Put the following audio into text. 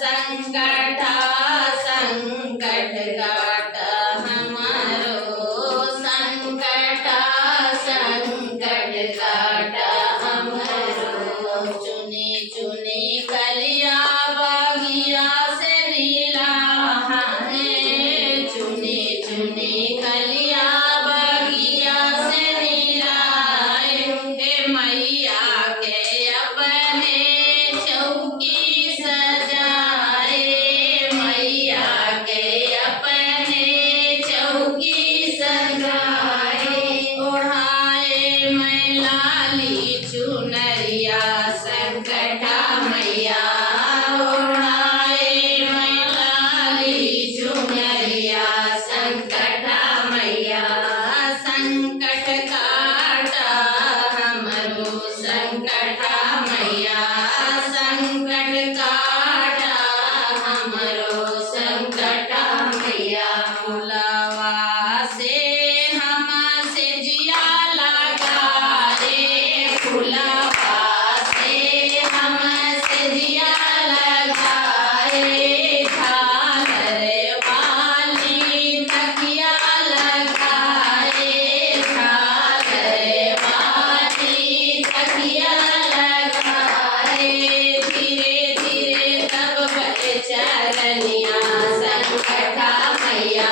संकटा संकट काट हमारो संकटा संकट काट हमारो चुनी चुनी कलिया बगिया से नीला है चुनी चुनी कलिया बगिया से नीला हे मैया के अपने चौकी सजाए मैया के अपने चौकी सजाए ओढ़ाए मैं लाली चुनरिया संकटा मैया ओढ़ाए मैं लाली चुनरिया संकटा मैया संकट काटा हमरो संकटा मैया संकट काटा हमरो संकटा मैया फुलवा से हमसे जिया लगा रे फुलवा से हमसे जिया लगा रे झालर वाली तकिया लगा रे झालर वाली तकिया लगा रे धीरे धीरे तब चरनिया संकटा मैया